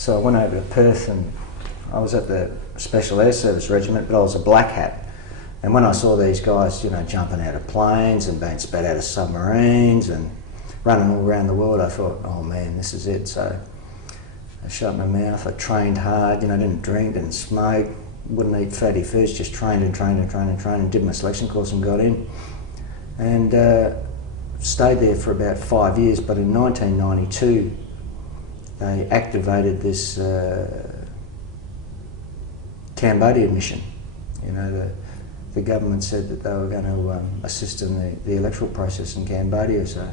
So I went over to Perth, and I was at the Special Air Service Regiment, but I was a black hat. And when I saw these guys, jumping out of planes and being spat out of submarines and running all around the world, I thought, oh man, this is it. So I shut my mouth, I trained hard, didn't drink, didn't smoke, wouldn't eat fatty foods, just trained and trained and trained and trained, and did my selection course and got in. And stayed there for about 5 years, but in 1992 they activated this Cambodia mission. The government said that they were going to assist in the electoral process in Cambodia, so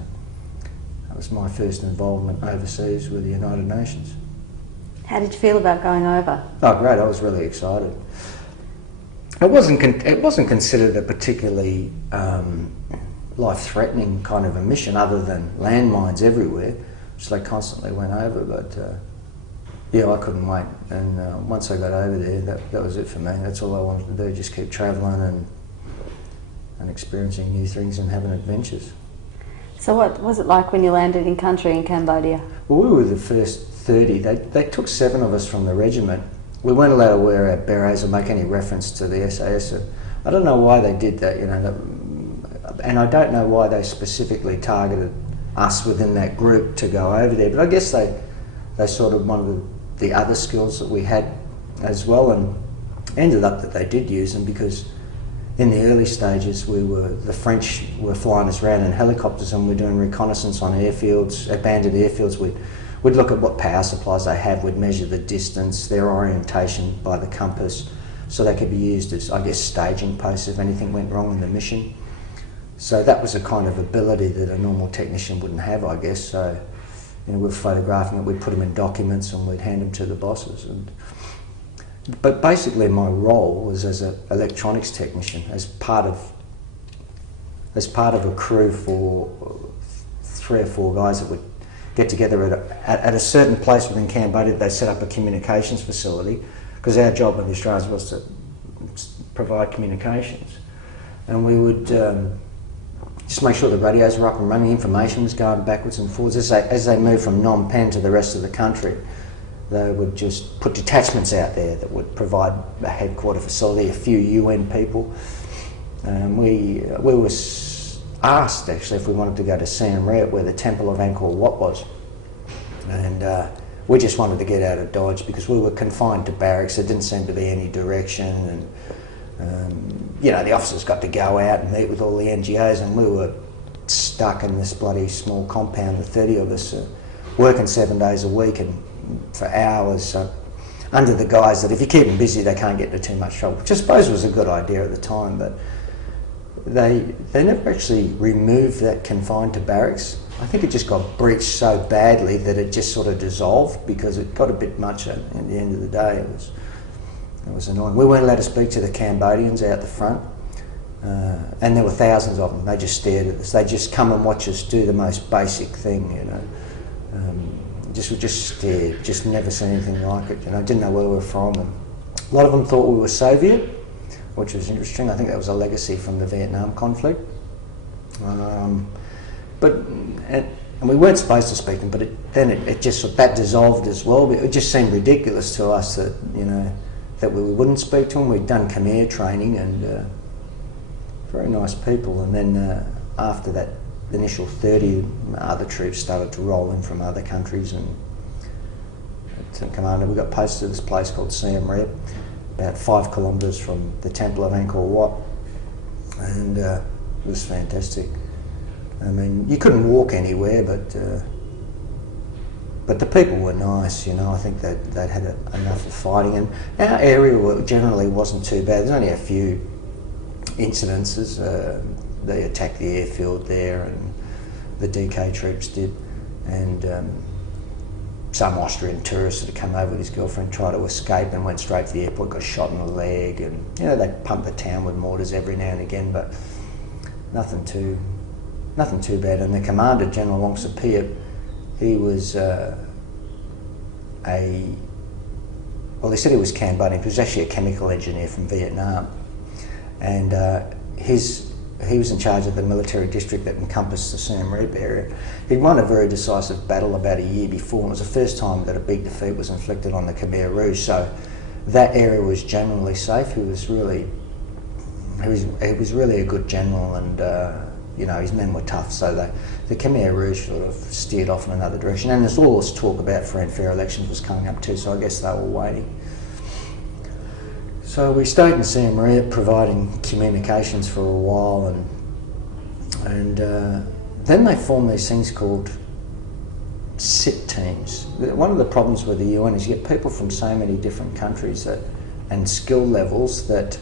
that was my first involvement overseas with the United Nations. How did you feel about going over? Oh, great! I was really excited. It wasn't considered a particularly life-threatening kind of a mission, other than landmines everywhere, which they constantly went over. But yeah, I couldn't wait. And once I got over there, that was it for me. That's all I wanted to do: just keep travelling and experiencing new things and having adventures. So what was it like when you landed in country in Cambodia? Well, we were the first 30. They took 7 of us from the regiment. We weren't allowed to wear our berets or make any reference to the SAS. I don't know why they did that, and I don't know why they specifically targeted us within that group to go over there. But I guess they sort of wanted the other skills that we had as well, and ended up that they did use them, because in the early stages the French were flying us around in helicopters, and we're doing reconnaissance on airfields, abandoned airfields. We'd look at what power supplies they have, we'd measure the distance, their orientation by the compass, so they could be used as, I guess, staging posts if anything went wrong in the mission. So that was a kind of ability that a normal technician wouldn't have, I guess. So, we're photographing it, we'd put them in documents and we'd hand them to the bosses. But basically my role was as an electronics technician, as part of a crew for 3 or 4 guys that would get together at a certain place within Cambodia. They set up a communications facility, because our job in the Australians was to provide communications. And we would just make sure the radios were up and running, information was going backwards and forwards. As they moved from Phnom Penh to the rest of the country, they would just put detachments out there that would provide a headquarter facility, a few UN people. We were asked actually if we wanted to go to Siem Reap, where the Temple of Angkor Wat was, and we just wanted to get out of Dodge because we were confined to barracks. There didn't seem to be any direction, and the officers got to go out and meet with all the NGOs, and we were stuck in this bloody small compound, the 30 of us, working 7 days a week and for hours, under the guise that if you keep them busy they can't get into too much trouble, which I suppose was a good idea at the time. But they never actually removed that confined to barracks. I think it just got breached so badly that it just sort of dissolved, because it got a bit much at the end of the day. It was annoying. We weren't allowed to speak to the Cambodians out the front, and there were thousands of them. They just stared at us. They just come and watch us do the most basic thing, just stared, just never seen anything like it. Didn't know where we were from. And a lot of them thought we were Soviet, which was interesting. I think that was a legacy from the Vietnam conflict. And we weren't supposed to speak them, but then it just that dissolved as well. It just seemed ridiculous to us that that we wouldn't speak to them. We'd done Khmer training, and very nice people. And then after that initial 30, other troops started to roll in from other countries, and Commander, we got posted to this place called Siem Reap, about 5 kilometres from the Temple of Angkor Wat, and it was fantastic. I mean, you couldn't walk anywhere, but the people were nice. I think they'd had enough of fighting, and our area generally wasn't too bad. There's only a few incidences. They attacked the airfield there, and the DK troops did, and some Austrian tourist that had come over with his girlfriend tried to escape and went straight to the airport, got shot in the leg, and they pump the town with mortars every now and again, but nothing too bad. And the commander, General Wong Sapir, he was they said he was Cambodian, he was actually a chemical engineer from Vietnam, and his he was in charge of the military district that encompassed the Siem Reap area. He'd won a very decisive battle about a year before, and it was the first time that a big defeat was inflicted on the Khmer Rouge, so that area was generally safe. He was really a good general, and his men were tough, so the Khmer Rouge sort of steered off in another direction. And there's all this talk about free and fair elections was coming up too, so I guess they were waiting. So we stayed in Siem Reap providing communications for a while, and then they formed these things called SIT teams. One of the problems with the UN is you get people from so many different countries and skill levels that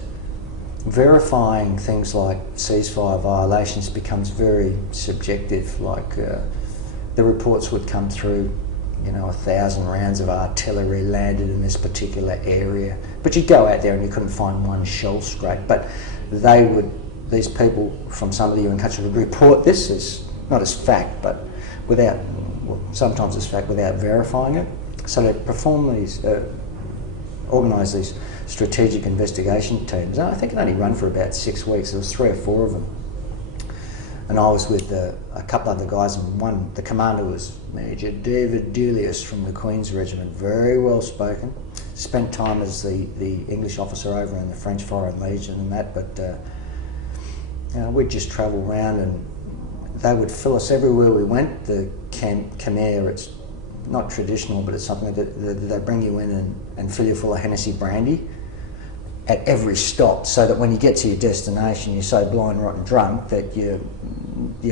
verifying things like ceasefire violations becomes very subjective. Like the reports would come through, 1,000 rounds of artillery landed in this particular area, but you'd go out there and you couldn't find one shell scrape. But these people from some of the UN countries would report this as, not as fact, but sometimes as fact without verifying it. So they organise these strategic investigation teams. And I think it only run for about 6 weeks. There was 3 or 4 of them. And I was with a couple other guys, and the commander was Major David Delius from the Queen's Regiment, very well spoken. Spent time as the English officer over in the French Foreign Legion and that, but we'd just travel around and they would fill us everywhere we went. The Khmer, it's not traditional, but it's something that they bring you in and fill you full of Hennessy brandy at every stop, so that when you get to your destination you're so blind, rotten drunk that your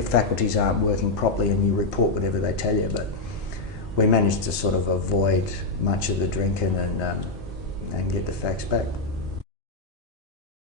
faculties aren't working properly and you report whatever they tell you. But we managed to sort of avoid much of the drinking and get the facts back.